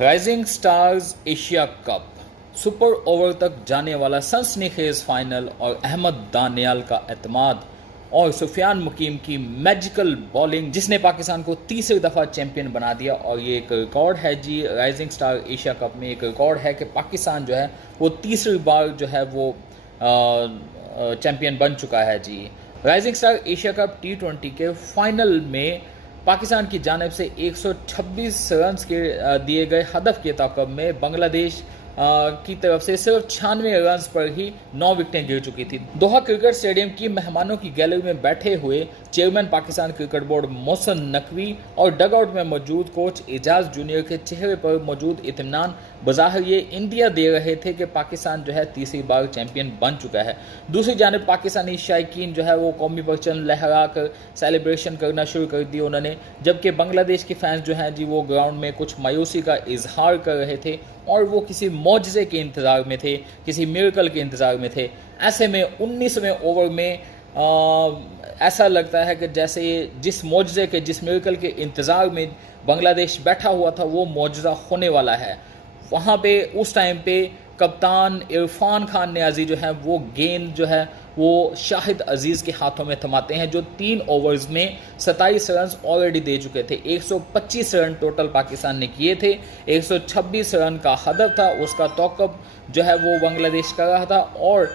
Rising stars Asia cup, super over तक जाने वाला सनसनीखेज फाइनल और अहमद दानियाल का एतमाद और सुफियान मुकीम की मैजिकल बॉलिंग जिसने पाकिस्तान को तीसरी दफ़ा चैंपियन बना दिया। और ये एक रिकॉर्ड है जी, राइजिंग स्टार एशिया कप में एक रिकॉर्ड है कि पाकिस्तान जो है वो तीसरी बार जो है वो चैंपियन बन चुका है जी। Rising star Asia cup T20 के फाइनल में पाकिस्तान की जानिब से 126 रन के दिए गए हदफ के ताक़ब में बांग्लादेश की तरफ से सिर्फ 96 रन पर ही 9 विकेटें गिर चुकी थी। दोहा क्रिकेट स्टेडियम की मेहमानों की गैलरी में बैठे हुए chairman Pakistan cricket board Mohsin Naqvi और डगआउट में मौजूद कोच एजाज जूनियर के चेहरे पर मौजूद इत्मीनान बज़ाहिर ये इंडिया दे रहे थे कि पाकिस्तान जो है तीसरी बार चैंपियन बन चुका है। दूसरी जानिब पाकिस्तानी शायकीन जो है वो कौमी परचम लहरा कर सेलिब्रेशन करना शुरू कर दिए उन्होंने, जबकि बांग्लादेश के फैंस जो हैं जी वो ग्राउंड में कुछ मायूसी का इजहार कर रहे थे और वो किसी मौजज़े के इंतज़ार में थे, किसी मिरेकल के इंतज़ार में थे। ऐसे में 19वें ओवर में ऐसा लगता है कि जैसे जिस मौजज़े के, जिस मिरेकल के इंतज़ार में बांग्लादेश बैठा हुआ था वो मौजज़ा होने वाला है। वहाँ पे उस टाइम पे कप्तान इरफान खान नियाज़ी जो है वो गेंद जो है वो शाहिद अजीज़ के हाथों में थमाते हैं, जो 3 ओवर्स में 27 रन ऑलरेडी दे चुके थे। 125 रन टोटल पाकिस्तान ने किए थे, 126 रन का हदफ था, उसका तौक़ब जो है वो बांग्लादेश कर रहा था और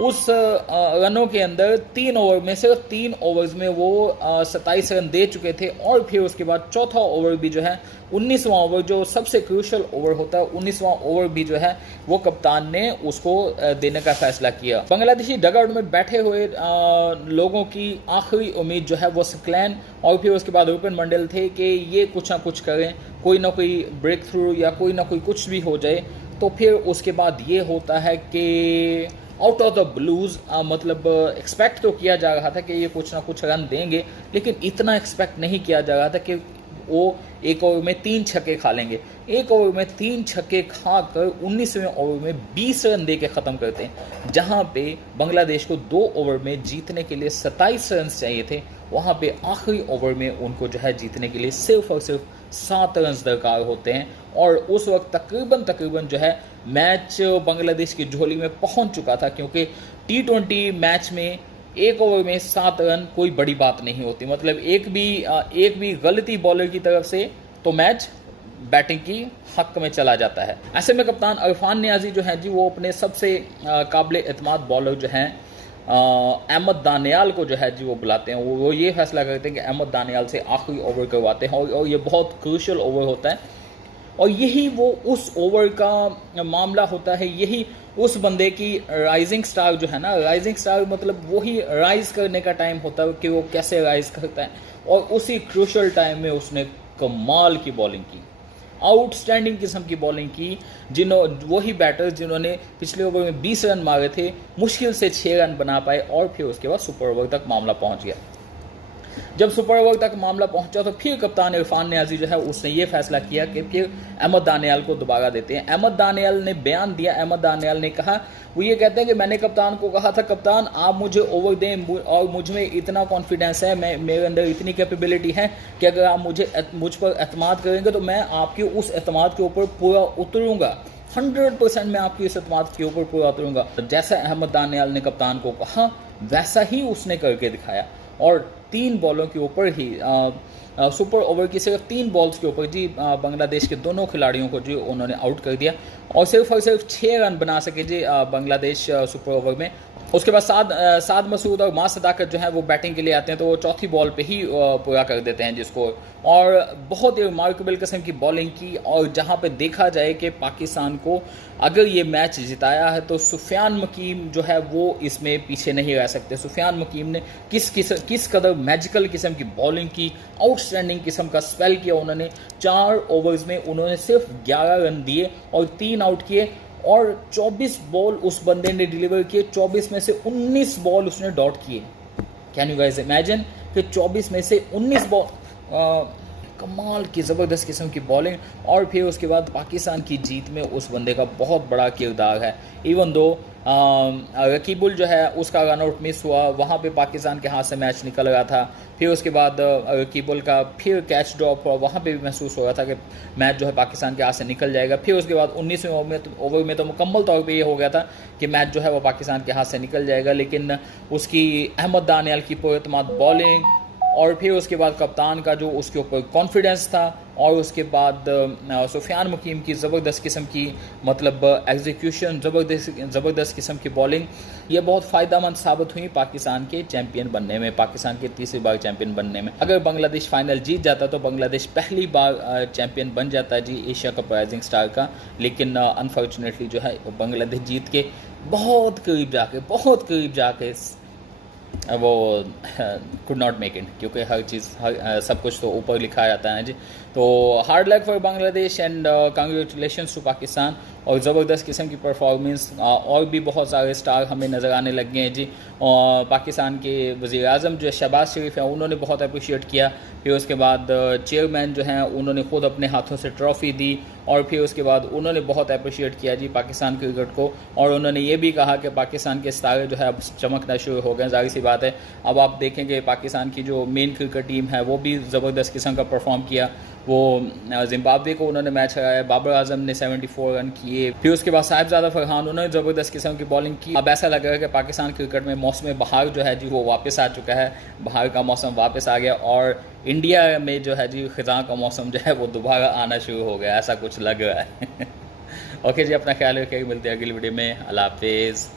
उस रनों के अंदर 3 ओवर में सिर्फ 3 ओवर्स में वो 27 रन दे चुके थे। और फिर उसके बाद चौथा ओवर भी जो है 19वां ओवर जो सबसे क्रूशल ओवर होता है, 19वां ओवर भी जो है वो कप्तान ने उसको देने का फैसला किया। बांग्लादेशी डगआउट में बैठे हुए लोगों की आखिरी उम्मीद जो है वो स्कलैन और फिर उसके बाद रूपन मंडल थे कि ये कुछ ना कुछ करें, कोई ना कोई ब्रेक थ्रू या कोई ना कोई कुछ भी हो जाए। तो फिर उसके बाद ये होता है कि आउट ऑफ द ब्लूज मतलब एक्सपेक्ट तो किया जा रहा था कि ये कुछ ना कुछ रन देंगे, लेकिन इतना एक्सपेक्ट नहीं किया जा रहा था कि वो एक ओवर में 3 छक्के खा लेंगे। एक ओवर में 3 छक्के खाकर 19वें ओवर में 20 रन दे के ख़त्म करते हैं। जहां पे बांग्लादेश को 2 ओवर में जीतने के लिए 27 रन चाहिए थे, वहां पे आखिरी ओवर में उनको जो है जीतने के लिए सिर्फ और सिर्फ 7 रन दरकार होते हैं। और उस वक्त तकरीबन जो है मैच बांग्लादेश की झोली में पहुंच चुका था, क्योंकि T20 मैच में एक ओवर में 7 रन कोई बड़ी बात नहीं होती। मतलब एक भी गलती बॉलर की तरफ से तो मैच बैटिंग की हक में चला जाता है। ऐसे में कप्तान इरफान नियाज़ी जो है जी वो अपने सबसे काबिल एतमाद बॉलर जो हैं अहमद दानियाल को जो है जी वो बुलाते हैं। वो ये फैसला करते हैं कि अहमद दानियाल से आखिरी ओवर करवाते हैं और ये बहुत क्रूशल ओवर होता है। और यही वो उस ओवर का मामला होता है, यही उस बंदे की राइजिंग स्टार जो है ना, राइजिंग स्टार मतलब वही राइज करने का टाइम होता है कि वो कैसे राइज करता है। और उसी क्रूशल टाइम में उसने कमाल की बॉलिंग की, आउटस्टैंडिंग किस्म की बॉलिंग की। वही बैटर्स जिन्होंने पिछले ओवर में 20 रन मारे थे, मुश्किल से 6 रन बना पाए और फिर उसके बाद सुपर ओवर तक मामला पहुंच गया। जब सुपर ओवर तक मामला पहुंचा तो फिर कप्तान इरफान नियाज़ी जो है उसने ये फैसला किया कि फिर अहमद दानियाल को दोबारा देते हैं। अहमद दानियाल ने बयान दिया, अहमद दानियाल ने कहा, वो ये कहते हैं कि मैंने कप्तान को कहा था, कप्तान आप मुझे ओवर दें और मुझ में इतना कॉन्फिडेंस है, मेरे अंदर इतनी कैपेबिलिटी है कि अगर आप मुझ पर एतमाद करेंगे तो मैं आपके उस एतमाद के ऊपर पूरा उतरूँगा, 100% मैं आपकी इस एतमाद के ऊपर पूरा उतरूँगा। जैसा अहमद दानियाल ने कप्तान को कहा वैसा ही उसने करके दिखाया और 3 बॉलों के ऊपर ही सुपर ओवर की सिर्फ 3 बॉल्स के ऊपर जी बांग्लादेश के दोनों खिलाड़ियों को जी उन्होंने आउट कर दिया और सिर्फ 6 रन बना सके जी बांग्लादेश सुपर ओवर में। उसके बाद साद मसूद और मां सदाकत जो है वो बैटिंग के लिए आते हैं, तो वो चौथी बॉल पे ही पूरा कर देते हैं जिसको। और बहुत ही रिमार्केबल किस्म की बॉलिंग की। और जहां पे देखा जाए कि पाकिस्तान को अगर ये मैच जिताया है तो सुफियान मुकीम जो है वो इसमें पीछे नहीं रह सकते। सुफियान मुकीम ने किस कदर मैजिकल किस्म की बॉलिंग की, आउटस्टैंडिंग किस्म का स्पेल किया उन्होंने। 4 ओवर्स में उन्होंने सिर्फ 11 रन दिए और 3 आउट किए और 24 बॉल उस बंदे ने डिलीवर किए। 24 में से 19 बॉल उसने डॉट किए। कैन यू गाइस इमेजिन कि 24 में से 19 बॉल कमाल की ज़बरदस्त किस्म की बॉलिंग, और फिर उसके बाद पाकिस्तान की जीत में उस बंदे का बहुत बड़ा किरदार है। इवन दो रकीबुल जो है उसका रन आउट मिस हुआ, वहाँ पे पाकिस्तान के हाथ से मैच निकल रहा था। फिर उसके बाद रकीबुल का फिर कैच ड्रॉप हुआ, वहाँ पे भी महसूस हो रहा था कि मैच जो है पाकिस्तान के हाथ से निकल जाएगा। फिर उसके बाद 19वें ओवर में तो मुकम्मल तौर पे ये हो गया था कि मैच जो है वो पाकिस्तान के हाथ से निकल जाएगा, लेकिन उसकी अहमद दानियाल की पुरएतमाद बॉलिंग, और फिर उसके बाद कप्तान का जो उसके ऊपर कॉन्फिडेंस था, और उसके बाद सुफियान मुकीम की ज़बरदस्त किस्म की मतलब एग्जीक्यूशन, ज़बरदस्त किस्म की बॉलिंग, ये बहुत फ़ायदेमंद साबित हुई पाकिस्तान के चैम्पियन बनने में, पाकिस्तान के तीसरी बार चैम्पियन बनने में। अगर बांग्लादेश फाइनल जीत जाता तो बांग्लादेश पहली बार चैम्पियन बन जाता है जी एशिया कप राइजिंग स्टार का, लेकिन अनफॉर्चुनेटली जो है बांग्लादेश जीत के बहुत करीब जाके वो कुड नॉट मेक इट, क्योंकि हर चीज़ सब कुछ तो ऊपर लिखा जाता है जी। तो hard luck for Bangladesh and congratulations to Pakistan, और ज़बरदस्त किस्म की परफॉर्मेंस, और भी बहुत सारे स्टार हमें नज़र आने लग गए हैं जी। और पाकिस्तान के वज़ीर आज़म जो शहबाज शरीफ हैं उन्होंने बहुत अप्रिशिएट किया। फिर उसके बाद चेयरमैन जो हैं उन्होंने ख़ुद अपने हाथों से ट्रॉफ़ी दी, और फिर उसके बाद उन्होंने बहुत अप्रिशिएट किया जी पाकिस्तान क्रिकेट को, और उन्होंने ये भी कहा कि पाकिस्तान के सितारे जो है अब चमकना शुरू हो गए। ज़ाहिर सी बात है, अब आप देखेंगे पाकिस्तान की जो मेन क्रिकेट टीम है वो भी ज़बरदस्त किस्म का परफॉर्म किया। वो जिम्बाब्वे को उन्होंने मैच हराया, बाबर आजम ने 74 रन किए। फिर उसके बाद साहिबजादा फरहान उन्होंने ज़बरदस्त किस्म की बॉलिंग की। अब ऐसा लग रहा है कि पाकिस्तान क्रिकेट में मौसम बहार जो है जी वो वापस आ चुका है, बहार का मौसम वापस आ गया, और इंडिया में जो है जी ख़िज़ां का मौसम जो है वो दोबारा आना शुरू हो गया, ऐसा कुछ लग रहा है। ओके जी, अपना ख्याल रखिए, मिलते हैं अगली वीडियो में। अल्लाह हाफिज़।